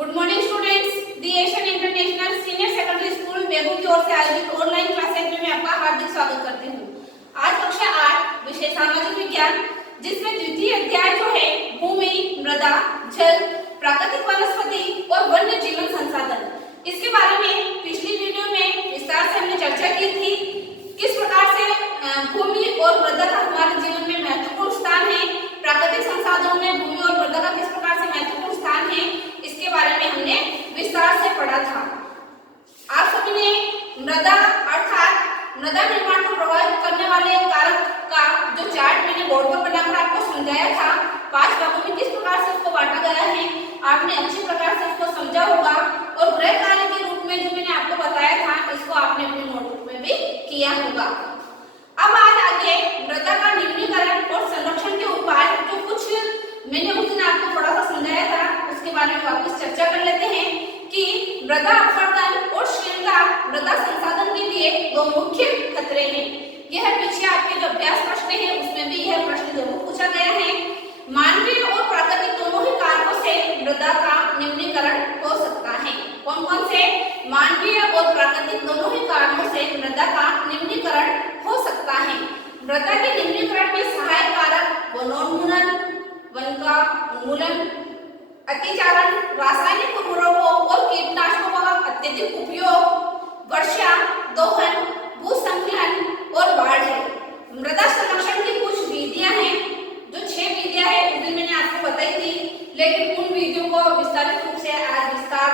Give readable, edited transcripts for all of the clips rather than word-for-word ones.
Good morning students, the Asian international senior secondary school Begu की ओर से आयोजित ऑनलाइन क्लासेज में मैं आपका हार्दिक स्वागत करती हूँ। आज कक्षा 8 विषय सामाजिक विज्ञान, जिसमें द्वितीय अध्याय जो है भूमि, मृदा, जल, प्राकृतिक वनस्पति और वन्य जीवन संसाधन, इसके बारे में पिछली वीडियो में विस्तार से हमने चर्चा की थी। किस प्रकार से भूमि और मृदा का हमारे जीवन में महत्वपूर्ण स्थान है, प्राकृतिक संसाधनों में भूमि और मृदा का किस प्रकार से महत्वपूर्ण स्थान है, इसके बारे में हमने विस्तार से पढ़ा था। आप सभी ने मृदा अर्थात मृदा निर्माण को प्रभावित करने वाले कारक का जो चार्ट मैंने बोर्ड पर बनाकर आपको समझाया था, 5 भागों में किस प्रकार से उसको बांटा गया है, आपने अच्छी प्रकार से उसको समझा होगा। और गृह कार्य के रूप में जो मैंने आपको बताया था, इसको आपने अपनी नोटबुक में भी किया होगा। अब आज आगे मृदा का न्यूनीकरण और संरक्षण के उपाय, जो कुछ मैंने उस दिन आपको थोड़ा सा समझाया था, उसके बारे में वापस चर्चा कर लेते हैं कि मृदा अपरदन और शीलता मृदा संसाधन के लिए दो मुख्य खतरे हैं। यह पीछे आपके जो अभ्यास प्रश्न है उसमें भी यह प्रश्न जरूर पूछा गया है। मानवीय और प्राकृतिक दोनों ही कारकों से मृदा का न्यूनीकरण हो सकता है। कौन कौन से? मानवीय और प्राकृतिक दोनों ही कारणों से मृदा का न्यूनीकरण हो सकता है। मृदा के न्यूनीकरण में सहायक कारक वनोन्मूलन, वन का उन्मूलन, अतिचारण, रासायनिक उर्वरकों और कीटनाशकों का अत्यधिक उपयोग, वर्षा, दोहन, भूसंकलन और बाढ़ है। मृदा संरक्षण की कुछ विधियां हैं, जो 6 विधियां हैं उस दिन मैंने आपको बताई थी, लेकिन उन विधियों को विस्तारित रूप से आज विस्तार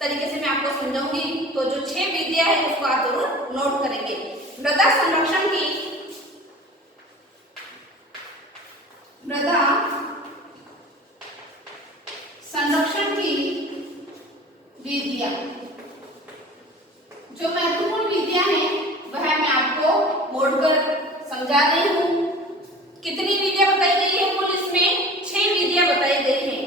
तरीके से मैं आपको समझाऊंगी। तो जो 6 विधियां हैं उसको आप जरूर नोट करेंगे। मृदा संरक्षण की विधियां, जो महत्वपूर्ण विधियां हैं वह मैं आपको बोर्ड पर समझा रही हूँ। कितनी विधियां बताई गई है? कुल इसमें 6 विधियां बताई गई हैं।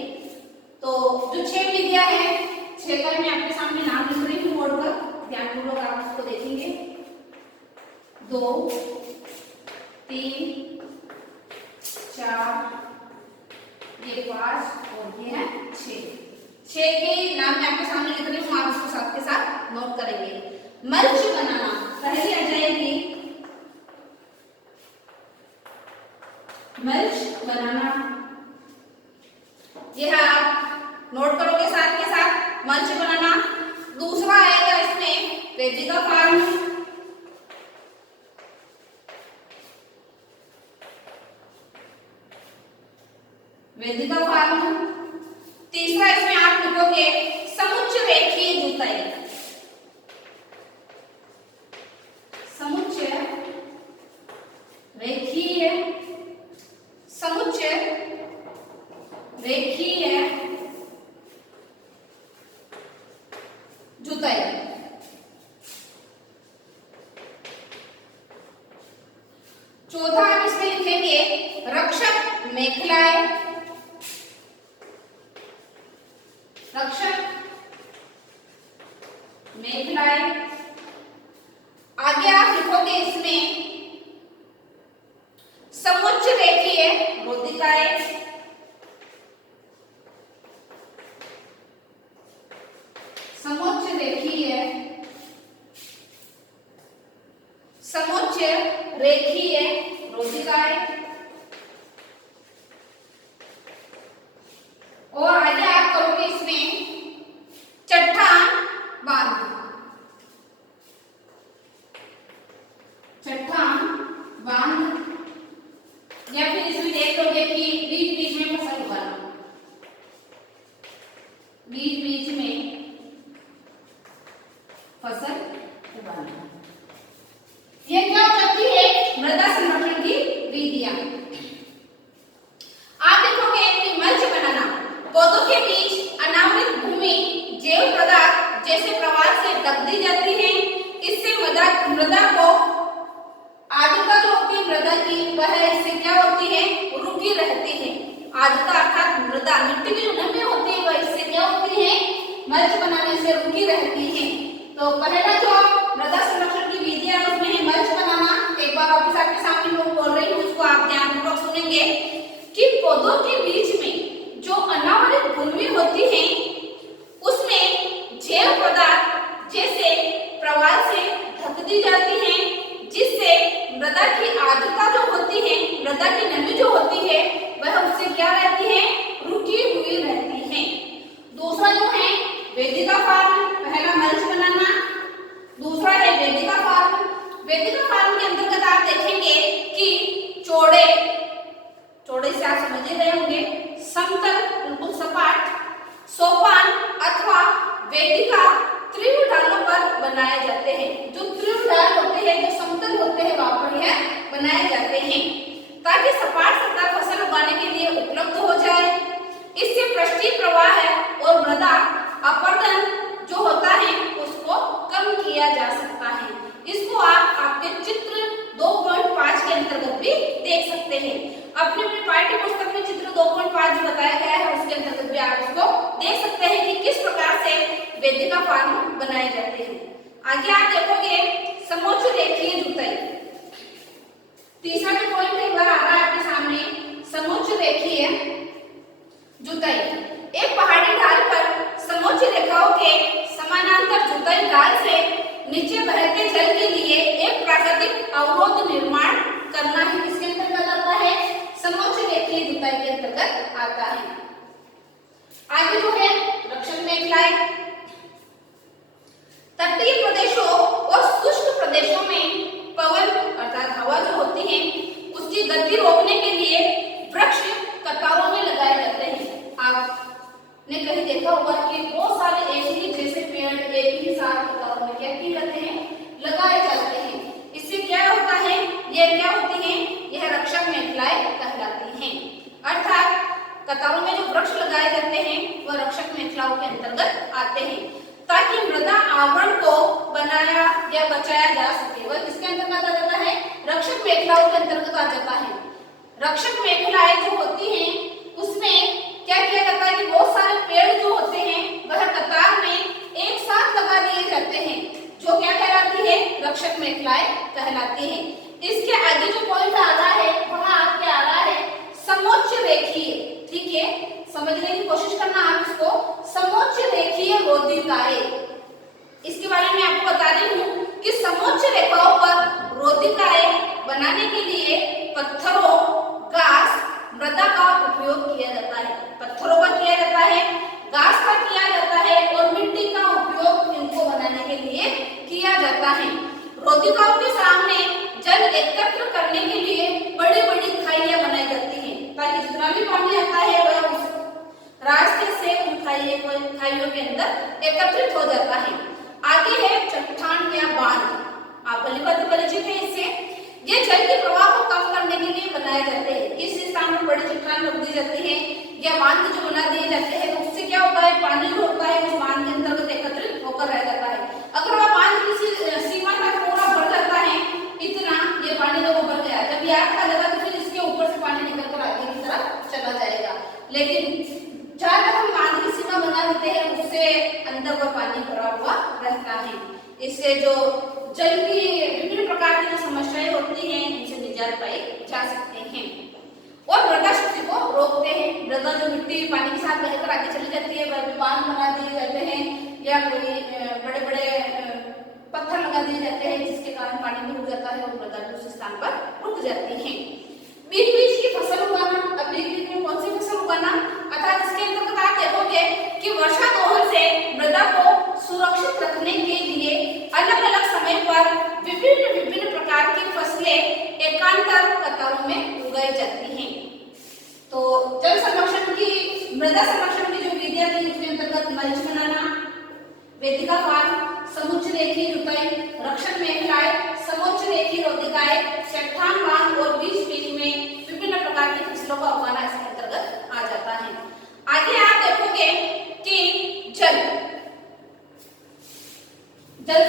तो जो 6 विधियां हैं, 6 का मैं आपके सामने नाम लिख रही हूँ बोर्ड पर, ध्यानपूर्वक आप उसको देखेंगे। 2, 3, 4, ये 5 और ये है 6 के नाम मैं आपके सामने लिख रही हूँ, आप इसको साथ के साथ नोट करेंगे। मल्च बनाना पहली आ जाएगी, मल्च बनाना, यह आप नोट करोगे साथ के साथ, मल्च बनाना। दूसरा आएगा इसमें वेदिका फार्म, वेदिका फार्म। तीसरा इसमें आप लिखोगे समुच्च रेखीय जुताई, समुच्च रेखीय, समुच्च रेखीय जुताई। चौथा आप इसमें लिखेंगे रक्षक मेखलाएं, रक्षक मेखलाएं। आगे आप लिखोगे इसमें समुच्च रेखीय रोधिकाएं, समुच्च रेखीय, समुच्च रेखीय रोधिकाएं। और आगे आप करोगे इसमें चट्टान बांध, चट्टान बांध, या फिर इसमें देख लोगे कि बीच बीच में फसल उगाना, बीच बीच में फसल उगाना। ये क्या हो सकती है? मृदा संरक्षण की विधियां। आप देखोगे कि मल्च बनाना, पौधों के बीच अनावृत भूमि जैव पदार्थ जैसे प्रवाह से ढक दी जाती है। इससे मृदा को आर्द्रता जो होती है मृदा की, वह इससे क्या होती है? रुकी रहती है। आर्द्रता अर्थात मृदा, मिट्टी की जो नमी होती है वह इससे क्या होती है? मल्च बनाने से रुकी रहती है। तो पहला जो मृदा संरक्षण की विधि है उसमें है मल्च बनाना। एक बार वापस आपके सामने मैं बोल रही हूँ, उसको आप ध्यानपूर्वक सुनेंगे कि पौधों के बीच में जो अनावृत भूमि होती है वेदिका तीव्र ढालों पर बनाए जाते हैं। जो तीव्र ढाल होते हैं, जो समतल होते हैं, वहां पर यह बनाए जाते हैं ताकि सपाट सतह फसल उगाने के लिए उपलब्ध हो जाए। इससे पृष्ठीय प्रवाह है और मृदा अपरदन जो होता है उसको कम किया जा सकता है। इसको आप आपके चित्र 2.5 के अंतर्गत भी देख सकते हैं। अपने पाठ्य पुस्तक में चित्र 2.5 जो बताया गया है उसके अंतर्गत भी आप उसको देख सकते हैं कि किस प्रकार से वेदिका फार्म बनाए जाते हैं। आगे आप देखोगे समोच्च रेखीय जुताई। तीसरा जो पॉइंट एक बार आ रहा है आपके सामने, समोच्च रेखीय जुताई। एक पहाड़ी ढाल पर समोच्च रेखाओं के समानांतर जुताई ढाल से नीचे बहते जल के लिए एक प्राकृतिक अवरोध निर्माण करना है। किसके अंतर्गत आता है? समोच्च रेखीय जुताई के अंतर्गत आता है। आगे जो है रक्षक मेखलाएं। तटीय प्रदेशों और शुष्क प्रदेशों में पवन अर्थात हवा जो होती है उसकी गति रोकने के लिए वृक्ष कतारों में लगाए जाते हैं। आपने कहीं देखा होगा कि बहुत सारे एक ही जैसे पेड़ एक ही साथ कतारों में क्या किए जाते हैं? लगाए जाते हैं। इससे क्या होता है? यह क्या होती है? यह रक्षक मेखलाएं कहलाती हैं। अर्थात कतारों में जो वृक्ष लगाए जाते हैं वह रक्षक मेखलाओं के अंतर्गत आते हैं ताकि मृदा आवरण को बनाया या बचाया जा सके। वह किसके अंतर्गत आ जाता है? रक्षक मेखलाओं के अंतर्गत आ जाता है। रक्षक मेखलाएं जो होती हैं उसमें क्या किया जाता है कि बहुत सारे पेड़ जो होते हैं वह कतार में एक साथ लगा दिए जाते हैं, जो क्या कहलाती है? रक्षक मेखलाएं कहलाती है। इसके आगे जो पॉइंट आ रहा है वहां क्या आ रहा है? समोच्च रेखीय। ठीक है, समझने की कोशिश करना आप इसको। समोच्च रेखीय रोधिकाएं, इसके बारे में आपको बता रही हूँ कि समोच्च रेखाओं पर रोधिकाएं बनाने के लिए पत्थरों, घास, मृदा का उपयोग किया जाता है। पत्थरों का किया जाता है, घास का किया जाता है और मिट्टी का उपयोग इनको बनाने के लिए किया जाता है। रोधिकाओं के सामने जल एकत्र करने के लिए बड़ी बड़ी खाइयां बनाई जाती हैं ताकि जितना भी पानी आता है वह उस रास्ते से उन खाइयों के अंदर एकत्रित हो जाता है। आगे है चट्टान या बांध। आप भली बात परिचित है इससे। ये जल के प्रवाह को कम करने के लिए बनाए जाते हैं। किस स्थान पर बड़ी चट्टान रख दी जाती है या बांध जो बना दिए जाते हैं तो उससे क्या होता है? पानी जो होता है उस बांध के अंतर्गत एकत्रित होकर रह जाता है। अगर वह बांध किसी सीमा तक पूरा भर जाता है, इतना ये पानी देखो भर गया, जब याद आ जाएगा तो फिर इसके ऊपर से पानी निकल कर आगे की तरफ चला जाएगा। लेकिन जहाँ तक हम बांध की सीमा बना देते हैं उससे अंदर वह पानी भरा हुआ रहता है। इससे जो जल की विभिन्न प्रकार की जो समस्याएं होती हैं उनसे निजात पाई जा सकते हैं और मृदा क्षति को रोकते हैं। मृदा जो मिट्टी पानी के साथ बहकर आगे चली जाती है वह भी बांध बना दिए जाते हैं या कोई बड़े बड़े पत्थर लगा दिए जाते हैं जिसके कारण पानी भी रुक जाता है और मृदा भी उस स्थान पर रुक जाती है। बीच बीच की फसल उगाना। अब बीच बीच में कौन सी फसल उगाना? अर्थात इसके अंतर्गत आप देखोगे कि वर्षा दोहन से मृदा को सुरक्षित रखने के लिए अलग अलग समय पर विभिन्न प्रकार की फसलें एकांतर कतारों में उगाई जाती हैं। तो जल संरक्षण की, मृदा संरक्षण की जो विधियां थी उसके अंतर्गत मल्च बनाना, वेदिका फार्म, समोच्च रेखीय जुताई, रक्षक मेखलाएं, समोच्च रेखीय रोधिकाएं, चट्टान बांध और बीच बीच में विभिन्न प्रकार की फसलों का उगाना इसके अंतर्गत आ जाता है। आगे आप देखोगे कि जल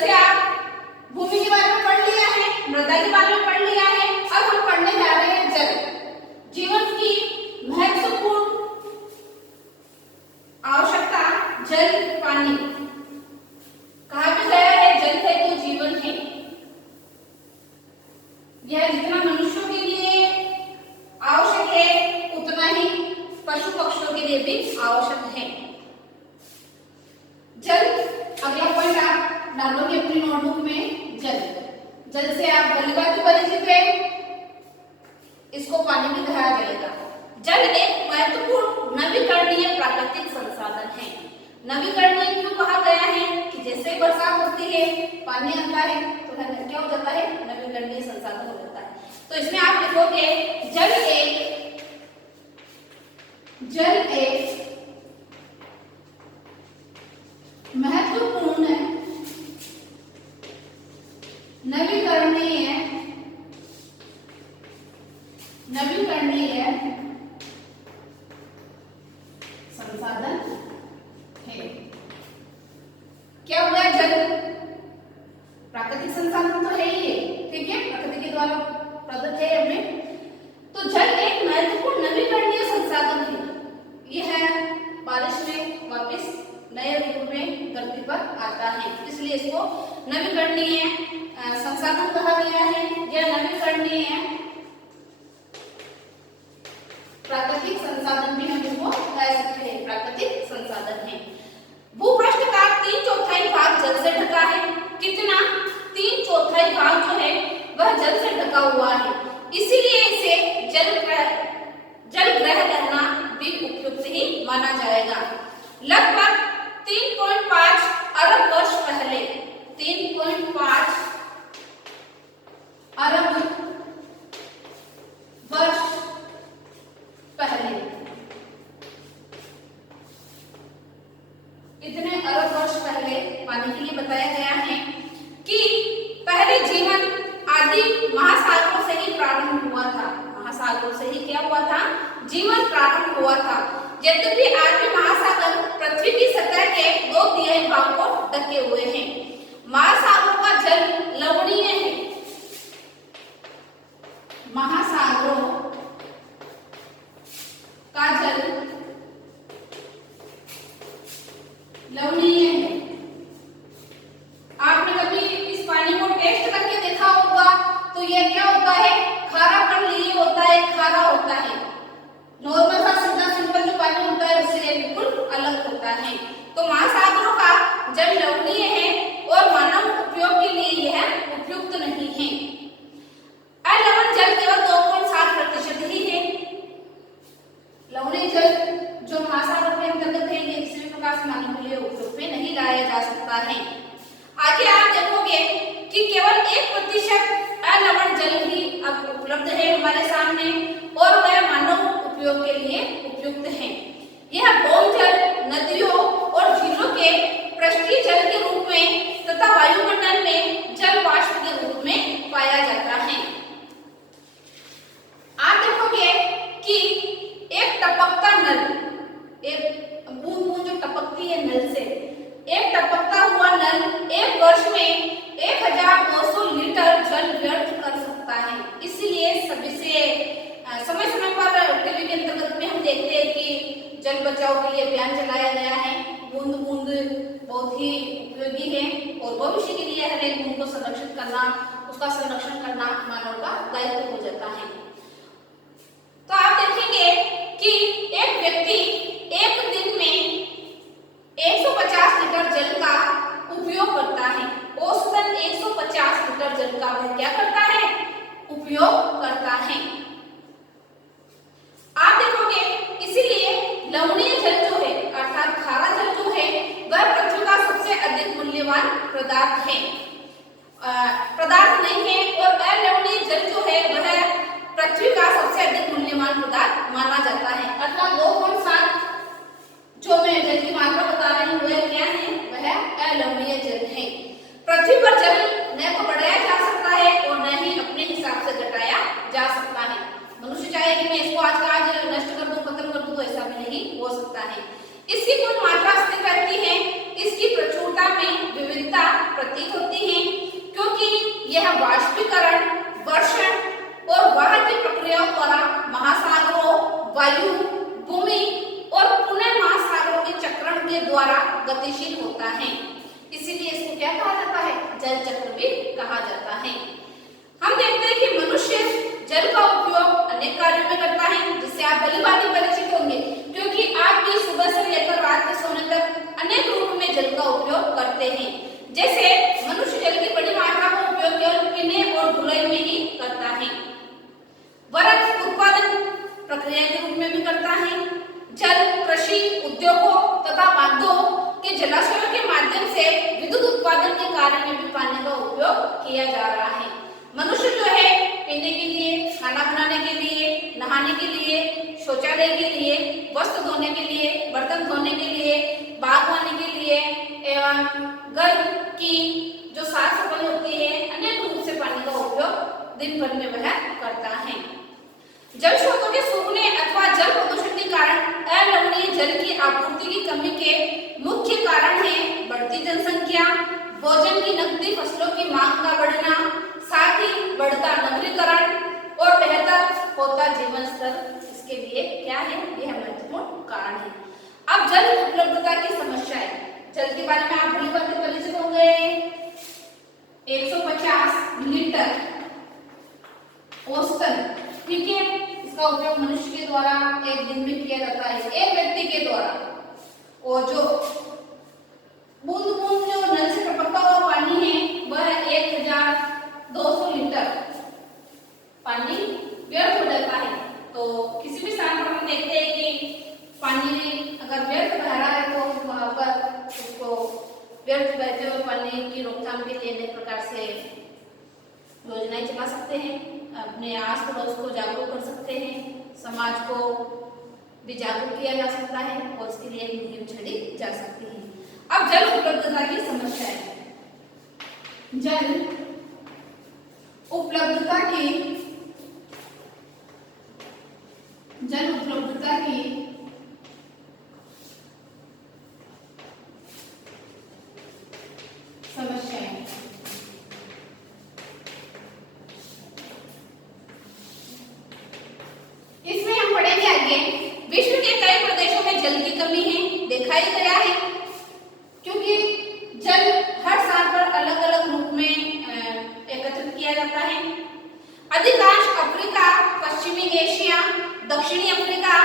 से आप भूमि के बारे में पढ़ लिया है, मृदा के बारे में पढ़ लिया है। अब हम पढ़ने जा रहे हैं जल। जीवन की महत्वपूर्ण आवश्यकता जल, पानी। कहा भी गया है जल है तो जीवन है। यह जितना मनुष्यों के लिए आवश्यक है उतना ही पशु पक्षियों के लिए भी आवश्यक है। जल, अगला पॉइंट आप डालोगे अपनी नोटबुक में। जल से आप भली बात परिचित है, इसको पानी भी कहा जाएगा। जल एक महत्वपूर्ण नवीकरणीय प्राकृतिक संसाधन है। नवीकरणीय क्यों कहा गया है? कि जैसे बरसात होती है, पानी आता है तो क्या हो जाता है? नवीकरणीय संसाधन हो जाता है। तो इसमें आप लिखोगे जल एक महत्वपूर्ण संसाधन है। क्या हुआ? जल प्राकृतिक संसाधन तो है ही है, ठीक है, प्रकृति के द्वारा प्रदत्त है हमें। तो जल एक महत्वपूर्ण नवीकरणीय संसाधन है। यह बारिश में वापस नए रूप में धरती पर आता है, इसलिए इसको नवीकरणीय संसाधन कहा गया है। यह नवीकरणीय प्राकृतिक संसाधन भी हम इसको कह सकते हैं, प्राकृतिक संसाधन है। भूपृष्ठ का 3/4 भाग जल से ढका है। कितना? 3/4 भाग जो है वह जल से ढका हुआ है, इसीलिए इसे जल ग्रह कहना भी उपयुक्त ही माना जाएगा। लगभग 3.5 अरब वर्ष पहले, 3.5 अरब वर्ष पहले, इतने अरब वर्ष पहले पाने के लिए बताया गया है कि पहले जीवन आदि महासागरों से ही प्रारंभ हुआ था। महासागरों से ही क्या हुआ था? जीवन प्रारंभ हुआ था। यद्यपि आज भी महासागर पृथ्वी की सतह के 2/3 भाग को ढके हुए हैं। महासागरों का जल लवणीय है। महासागरों का जल लवणीय है। आपने कभी इस पानी को टेस्ट करके देखा होगा तो यह क्या होता है? खारापन लिए होता है, खारा होता है। नॉर्मल सा सीधा सिंपल जो पानी होता है उससे यह बिल्कुल अलग होता है। तो महासागरों का जल लवणीय है और मानव उपयोग के लिए यह उपयुक्त नहीं है। अलवण जल केवल 2.7% ही है। लवणीय जल जो महासागर के अंतर्गत है, ये किसी भी प्रकार से मानव के लिए उपयोग में नहीं लाया जा सकता है। आगे आप देखोगे कि केवल 1% अलवण जल ही अब उपलब्ध है हमारे सामने और वह मानव उपयोग के लिए उपयुक्त है। यह भौमजल, नदियों और झीलों के पृष्ठीय जल के रूप में तथा वायुमंडल में जल वाष्प के रूप में पाया जाता है। आप देखोगे कि एक टपकता नल, एक बूंद बूंद जो टपकती है नल से, एक टपकता हुआ नल एक वर्ष में 1200 लीटर जल व्यर्थ कर सकता है। इसलिए सभी से समय समय पर टीवी के अंतर्गत में हम देखते हैं कि जल बचाओ के लिए अभियान चलाया गया है। बूंद बूंद बहुत ही उपयोगी है और भविष्य के लिए हर एक बूंद को संरक्षित करना, उसका संरक्षण करना मानव का दायित्व हो जाता है। तो आप देखेंगे कि एक व्यक्ति एक दिन में 150 लीटर जल का उपयोग करता है। औसतन 150 लीटर जल का वह क्या करता है? उपयोग करता है। आप देखोगे इसीलिए लवणीय जल जो है अर्थात खारा जल जो है वह पृथ्वी का सबसे अधिक मूल्यवान पदार्थ है, पदार्थ नहीं है। और अलवणीय जल जो है वह पृथ्वी का सबसे अधिक मूल्यवान पदार्थ माना जाता है। अर्थात 2.7 जो मैं जल की मात्रा बता रही हूँ वह क्या है? वह अलवणीय जल है। पृथ्वी पर जल न तो बढ़ाया जा सकता है और न ही अपने हिसाब से घटाया जा सकता है। मनुष्य चाहे कि मैं इसको आज का आज नष्ट कर दूं, खत्म कर दूं, तो ऐसा भी नहीं हो सकता है। इसकी कुल मात्रा स्थिर रहती है। इसकी प्रचुरता में विविधता प्रतीत होती है क्योंकि यह वाष्पीकरण, वर्षण और वहन की प्रक्रियाओं द्वारा महासागरों, वायु, भूमि और पुनः महासागरों के चक्रण के द्वारा गतिशील होता है। इसीलिए इसको क्या कहा जाता है? जल चक्र भी कहा जाता है। हम देखते हैं कि मनुष्य जल का उपयोग अनेक कार्यों में करता है, जिससे आप भलीभांति परिचित होंगे क्योंकि आप भी सुबह से लेकर रात के सोने तक अनेक रूप में जल का उपयोग करते हैं। जैसे मनुष्य जल की बड़ी मात्रा का उपयोग केवल पीने और धुलाई में ही करता है। वरन उत्पादन प्रक्रिया के रूप में भी करता है। जल कृषि उद्योगों तथा बांधों के जलाशयों के माध्यम से विद्युत उत्पादन के कार्य में भी पानी का उपयोग किया जा रहा है। मनुष्य जो है पीने के लिए, खाना बनाने के लिए, नहाने के लिए, शौचालय के लिए, वस्त्र धोने के लिए, बर्तन धोने के लिए, बागवानी के लिए एवं घर की जो साफ सफाई होती है, अनेक रूप से पानी का उपयोग दिन भर में वह करता है। जल स्रोतों के सूखने अथवा जल प्रदूषण के कारण अलवणीय जल की आपूर्ति की कमी के मुख्य कारण है बढ़ती जनसंख्या, भोजन की नकदी फसलों की मांग का बढ़ना, साथ ही बढ़ता नगरीकरण और बेहतर होता जीवन स्तर। इसके लिए क्या है, यह महत्वपूर्ण कारण है। अब जल उपलब्धता की समस्या है। जल के बारे में आप भली भांति परिचित होंगे। 150 लीटर औसतन, ठीक है। इसका उपयोग मनुष्य के द्वारा एक दिन में किया जाता है, एक व्यक्ति के द्वारा। और जो बूंद बूंद जो नल से टपकता हुआ पानी है वह 1200 लीटर पानी व्यर्थ हो जाता है। तो किसी भी स्थान पर हम देखते हैं कि पानी अगर व्यर्थ बह रहा है तो वहां पर उसको व्यर्थ बहते हुए पानी की रोकथाम के लिए अनेक प्रकार से योजनाएं चला सकते हैं, अपने आस पड़ोस को जागरूक कर सकते हैं, समाज को भी जागरूक किया जा सकता है और इसके लिए मुहिम छेड़ी जा सकती है। अब जल उपलब्धता की समस्या है। जल उपलब्धता की समस्या है। इसमें हम पढ़ेंगे आगे, विश्व के कई प्रदेशों में जल की कमी है, देखा ही गया है, क्योंकि जल हर स्थान पर अलग अलग रूप में एकत्रित किया जाता है। अधिकांश अफ्रीका, पश्चिमी एशिया, दक्षिणी अफ्रीका,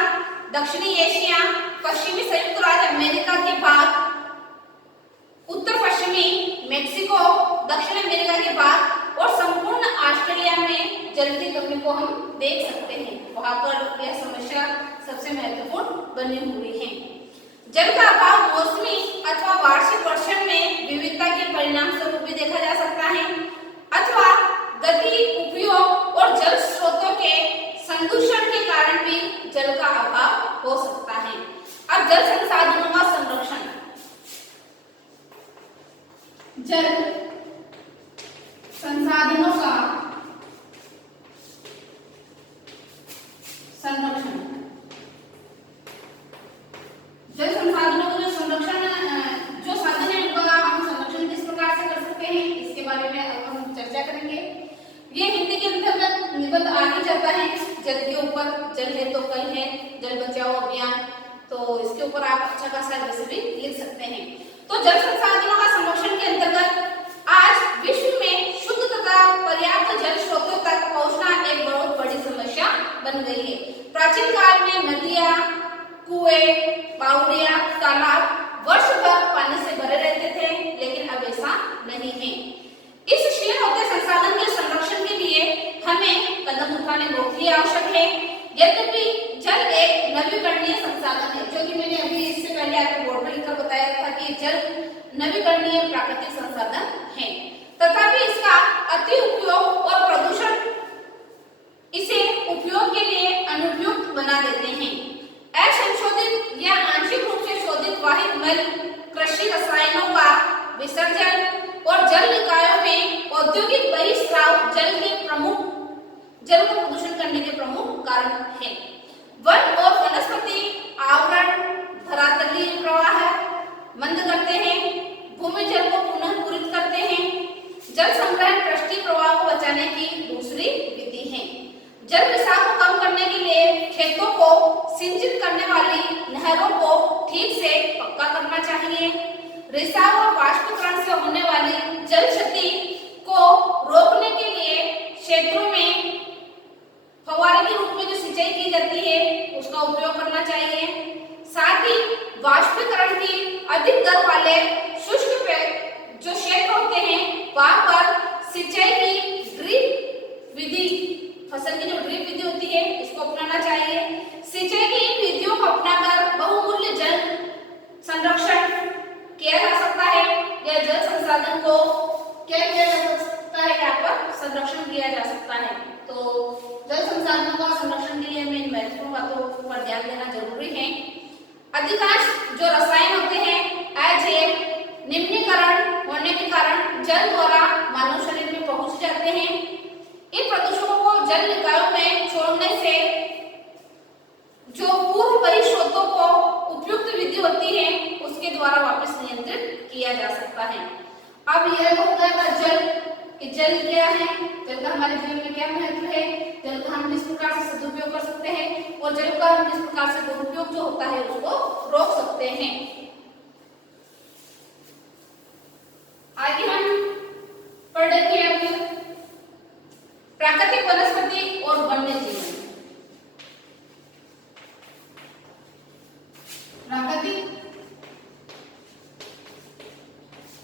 दक्षिणी एशिया, पश्चिमी संयुक्त राज्य अमेरिका के भाग, उत्तर पश्चिमी मेक्सिको, दक्षिण अमेरिका के भाग और संपूर्ण ऑस्ट्रेलिया में जल की कमी को हम देख सकते हैं। वहां पर यह समस्या सबसे महत्वपूर्ण बनी हुई है। जल का अभाव मौसमी अथवा वार्षिक वर्षण में विविधता के परिणाम स्वरूप भी देखा जा सकता है, अथवा गति, उपयोग और जल स्रोतों के संदूषण के कारण भी जल का अभाव हो सकता है। अब जल संसाधनों का संरक्षण। जल संसाधनों का संरक्षण। जल संसाधनों का जो संरक्षण जो साधन है उनका हम संरक्षण किस प्रकार से कर सकते हैं, इसके बारे में अब हम चर्चा करेंगे। ये हिंदी के अंतर्गत निबंध आगे चलता है जल के ऊपर। जल है तो कल है, जल बचाओ अभियान, तो इसके ऊपर आप अच्छा खासा वैसे भी लिख सकते हैं। तो जल संसाधनों का संरक्षण के अंतर्गत आज विश्व में शुद्ध तथा पर्याप्त जल स्रोतों तक पहुंचना एक बहुत बड़ी समस्या बन गई है। प्राचीन काल में नदियां, कुएं, बावड़ियां, तालाब वर्ष भर पानी से भरे रहते थे, लेकिन अब ऐसा नहीं है। इस क्षीण होते संसाधन के संरक्षण के लिए हमें कदम उठाने बहुत ही आवश्यक है। यद्यपि जल एक नवीकरणीय संसाधन है, जो कि मैंने अभी इससे पहले आपको बोर्ड में लिखकर बताया था कि जल नवीकरणीय प्राकृतिक संसाधन है, तथापि इसका अति उपयोग और प्रदूषण इसे उपयोग के लिए अनुपयुक्त बना देते हैं। असंशोधित या आंशिक रूप से शोधित वाहित मल, कृषि रसायनों का विसर्जन और जल निकायों में औद्योगिक बहिस्राव जल को प्रदूषण करने के प्रमुख कारण है। वन और वनस्पति आवरण धरातलीय प्रवाह मंद करते हैं, भूमि जल को पुनः पूरित करते हैं। जल संग्रहण पृष्ठीय प्रवाह को बचाने की दूसरी विधि है। जल रिसाव को कम करने के लिए खेतों को सिंचित करने वाली नहरों को ठीक से पक्का करना चाहिए। रिसाव और वाष्पीकरण से होने वाली जल क्षति को रोकने के लिए क्षेत्रों में फव्वारे के रूप में जो सिंचाई की जाती है उसका उपयोग करना चाहिए। साथ ही वाष्पीकरण की अधिक दर वाले शुष्क जो क्षेत्र होते हैं वहां पर सिंचाई की ड्रिप विधि, फसल की जो ड्रिप विधि होती है इसको अपनाना चाहिए। सिंचाई की इन विधियों को अपनाकर बहुमूल्य जल संरक्षण किया जा सकता है, या जल संसाधन को क्या किया जा सकता है, यहाँ पर संरक्षण किया जा सकता है। तो जल संसाधनों का संरक्षण के लिए हमें इन महत्वपूर्ण बातों पर ध्यान देना जरूरी है। अधिकांश जो रसायन होते हैं अजैव निम्नीकरण होने के कारण जल द्वारा मानव शरीर में पहुंच जाते हैं। इन प्रदूषकों को जल निकायों में छोड़ने से जो पूर्व परिस्रोतों को उपयुक्त विधि होती है उसके द्वारा वापस नियंत्रित किया जा सकता है। अब यह हो गया जल कि जल क्या है, जल का हमारे जीवन में क्या महत्व है, जल का हम किस प्रकार से सदुपयोग कर सकते हैं और जल का हम किस प्रकार से दुरुपयोग जो होता है उसको रोक सकते हैं। आगे हम पढ़ेंगे अब प्राकृतिक वनस्पति और वन्य जीवन। प्राकृतिक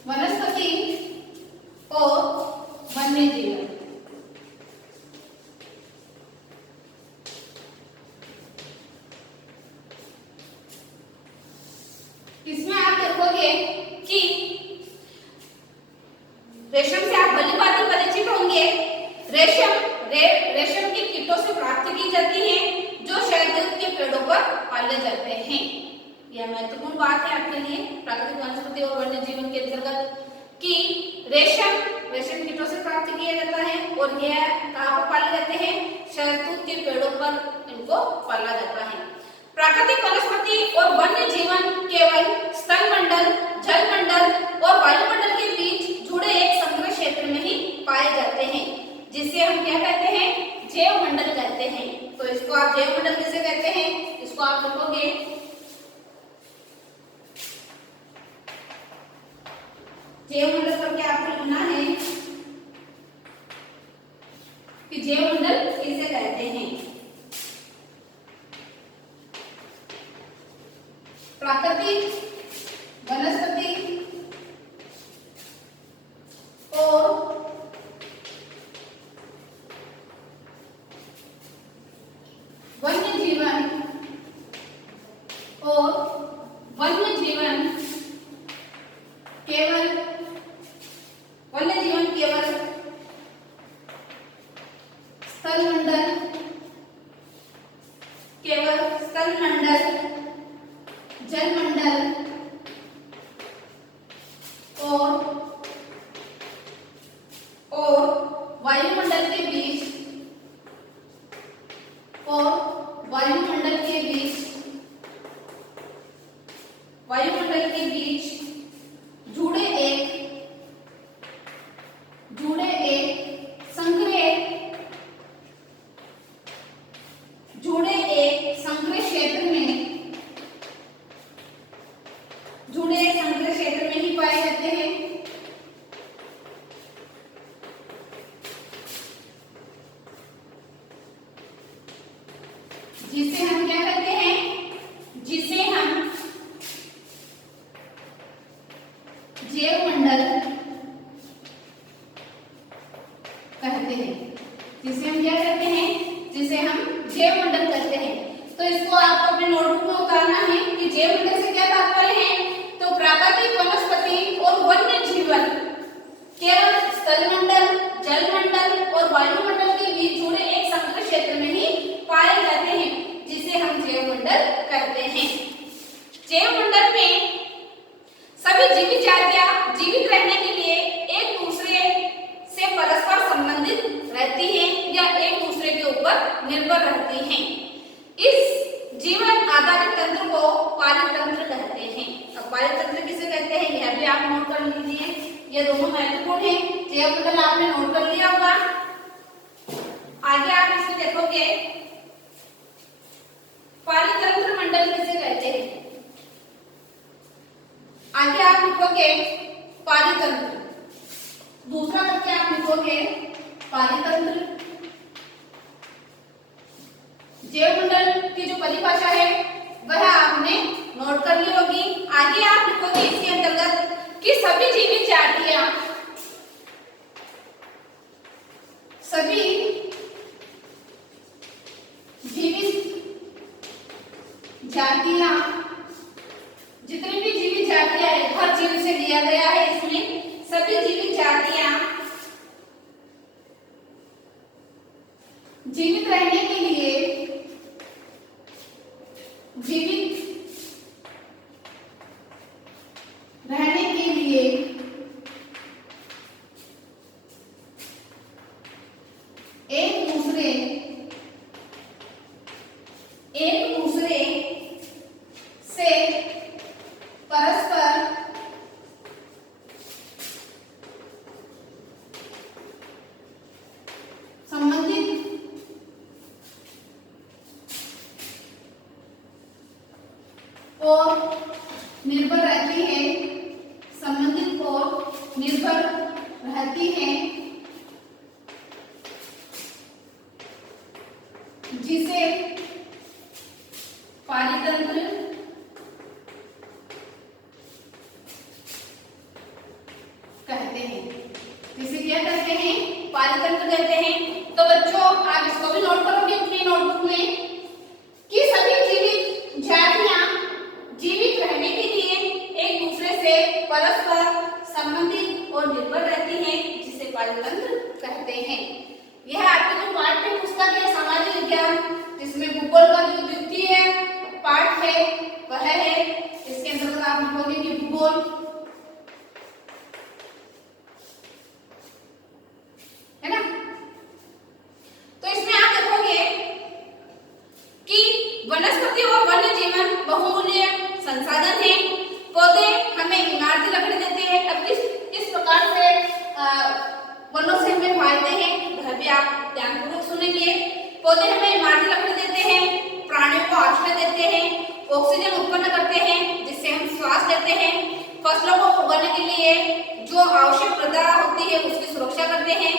वनस्पति और वन्य जीवन। इसमें आप देखोगे कि रेशम से आप भली भांति परिचित होंगे। रेशम के कीटों से प्राप्त की जाती है जो शहतूत के पेड़ों पर पाले जाते हैं। यह महत्वपूर्ण बात है आपके लिए प्राकृतिक वनस्पति और वन्य जीवन के अंतर्गत कि रेशम कीटों से प्राप्त किया जाता है और यह कहाँ पर पाले जाते हैं, शहतूत के पेड़ों पर इनको पाला जाता है। प्राकृतिक वनस्पति और वन्य जीवन केवल स्थल मंडल, जल मंडल और वायुमंडल के बीच जुड़े एक संग्रह क्षेत्र में ही पाए जाते हैं, जिसे हम क्या कहते हैं, जैव मंडल कहते हैं। तो इसको आप जैव मंडल किसे कहते हैं, इसको आप लिखोगे जैव मंडल करके आपको लिखना है कि जैव मंडल किसे कहते हैं। प्राकृतिक वनस्पति और वन्य जीवन केवल स्थल मंडल, जल मंडल और वायुमंडल के बीच जुड़े एक संग्रह क्षेत्र में ही पाए जाते हैं। जिसे हम क्या कहते हैं, जिसे हम जैव मंडल कहते हैं। जिसे हम क्या कहते हैं, जिसे हम जैव मंडल कहते हैं। तो इसको आपको अपने नोटबुक में उतारना है कि जैव मंडल से क्या तात्पर्य है। तो प्राकृतिक वनस्पति और वन्य जीवन केवल स्थल मंडल, जल मंडल और वायुमंडल के बीच जुड़े एक संग्रह क्षेत्र में ही पाए जाते हैं, जिसे हम जैव मंडल कहते हैं। जैव मंडल में सभी जीवित जातियां जीवित रहने के लिए एक दूसरे से परस्पर संबंधित रहती हैं या एक दूसरे के ऊपर निर्भर रहती हैं। इस जीवन आधारित तंत्र को पालित तंत्र कहते हैं। अब पालित तंत्र किसे कहते हैं, यह भी आप नोट कर लीजिए, ये दोनों महत्वपूर्ण हैं। जैव मंडल आपने नोट कर लिया होगा। आगे आप इसे देखोगे पालित तंत्र मंडल किसे कहते हैं। आगे आप लिखोगे पालित तंत्र, दूसरा करके आप लिखोगे पालित तंत्र। जैव मंडल की जो परिभाषा है वह आपने नोट कर ली होगी। आगे आप लिखोगे इसके अंतर्गत कि सभी जीवित जातियां जितनी भी जीवित जातियां है, हर जीव से लिया गया है, इसमें सभी जीवित जातियां जीवित रहने के लिए एक दूसरे से निर्भर रहती है, संबंधित और निर्भर रहती है, जिसे पारितंत्र कहते हैं। जिसे क्या कहते हैं? पारितंत्र कहते हैं। तो बच्चों आप इसको भी नोट करोगे अपनी नोटबुक में कि सभी जीवित जातियां जीवित रहने के लिए एक दूसरे से परस्पर संबंधित और निर्भर रहती हैं, जिसे पारितंत्र कहते हैं। यह आपके जो पाठ्य पुस्तक है सामाजिक विज्ञान, जिसमें भूगोल का जो द्वितीय पाठ है वह है, इसके अंतर्गत आप लिखोगे कि भूगोल, है ना। तो इसमें आप देखोगे कि वनस्पति और वन्य जीवन बहुमूल्य संसाधन है। पौधे हमें इमारती लकड़ी देते हैं। अब किस प्रकार से वनों से हमें फायदे हैं वह भी आप ध्यानपूर्वक सुनेंगे। पौधे हमें इमारती लकड़ी देते हैं, प्राणियों को आश्रय देते हैं, ऑक्सीजन उत्पन्न करते हैं जिससे हम श्वास लेते हैं, फसलों को उगाने के लिए जो आवश्यक मृदा होती है उसकी सुरक्षा करते हैं,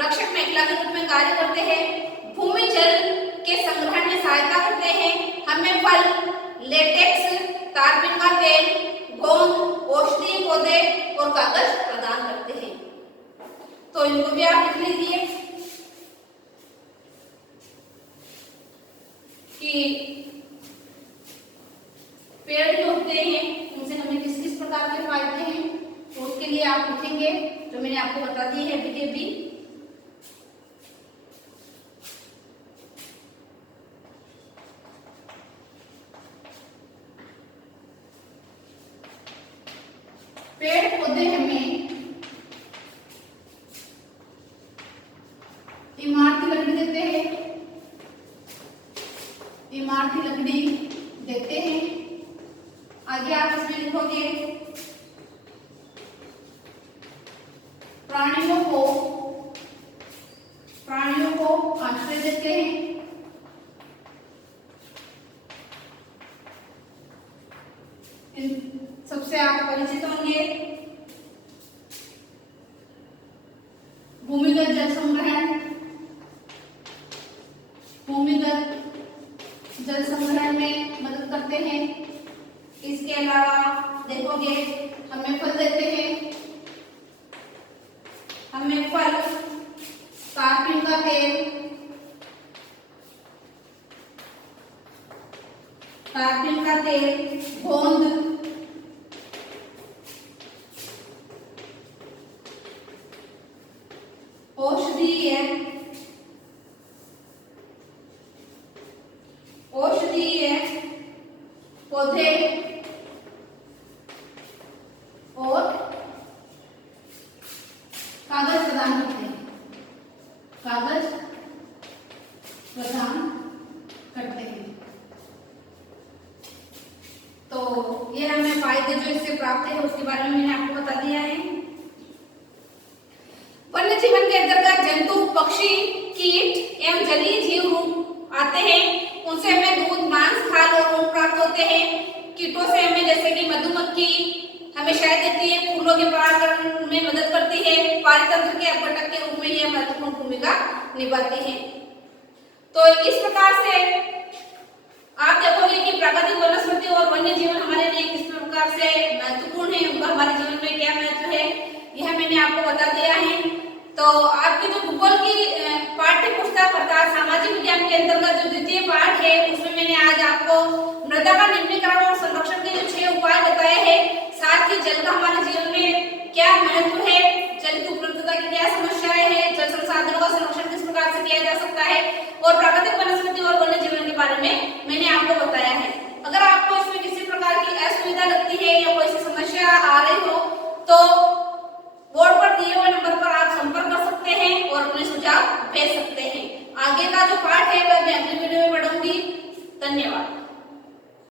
रक्षक मेखला के रूप में कार्य करते हैं, भूमि जल के संग्रहण में सहायता करते हैं, हमें फल, लेटेक्स, तारपीन का तेल, गोंद, औषधीय पौधे और कागज प्रदान करते हैं। तो इनको भी आप लिख लीजिए कि पेड़ जो होते हैं उनसे हमें किस किस प्रकार के फायदे हैं, तो उसके लिए आप लिखेंगे जो मैंने आपको बता दी है अभी भी। पेड़ पौधे हमें इमारती लकड़ी देते हैं, इमारती लकड़ी देते हैं। आगे आप इसमें लिखोगे प्राणियों को आश्रय देते हैं, इन सबसे आप परिचित होंगे। भूमिगत जल संग्रहण, भूमिगत जल संग्रहण में मदद करते हैं। इसके अलावा देखोगे हमें फल देते हैं, हमें फल, तारपीन का तेल, गोंद, औषधीय पौधे और कागज प्रदान करते हैं, कागज प्रदान करते हैं। तो ये हमें फायदे जो इससे प्राप्त है उसके बारे में मैंने आपको बता दिया है। वन्य जीवन के अंतर्गत जंतु, पक्षी, कीट एवं जलीय जीव आते हैं। उनसे हमें दूध, मांस, खाल और ऊन प्राप्त होते हैं। कीटों से हमें जैसे कि मधुमक्खी हमें शहद देती है, फूलों के परागण में मदद करती है, पारितंत्र के अपघटक के रूप में यह महत्वपूर्ण भूमिका निभाती है। तो इस प्रकार से आप देखोगे कि प्राकृतिक वनस्पति और वन्य जीवन हमारे लिए किस प्रकार से महत्वपूर्ण है, उनका हमारे जीवन में क्या महत्व है, यह मैंने आपको बता दिया है। तो आपकी जो भूगोल की पाठ्य पुस्तक अर्थात सामाजिक विज्ञान के अंतर्गत जो द्वितीय पाठ है उसमें मैंने आज आपको मृदा का निम्नीकरण और संरक्षण के जो 6 उपाय बताए हैं, साथ ही जल का हमारे जीवन में क्या महत्व है, जल की उपलब्धता की क्या समस्याएं हैं, जल संसाधनों का संरक्षण किस प्रकार से किया जा सकता है और प्राकृतिक वनस्पति और वन्य जीवन के बारे में मैंने आपको बताया है। अगर आपको इसमें किसी प्रकार की असुविधा लगती है या कोई समस्या आ रही हो तो बोर्ड पर दिए हुए नंबर पर आप संपर्क कर सकते हैं और अपने सुझाव भेज सकते हैं। आगे का जो पाठ है वह मैं अगली वीडियो में पढ़ूंगी। धन्यवाद।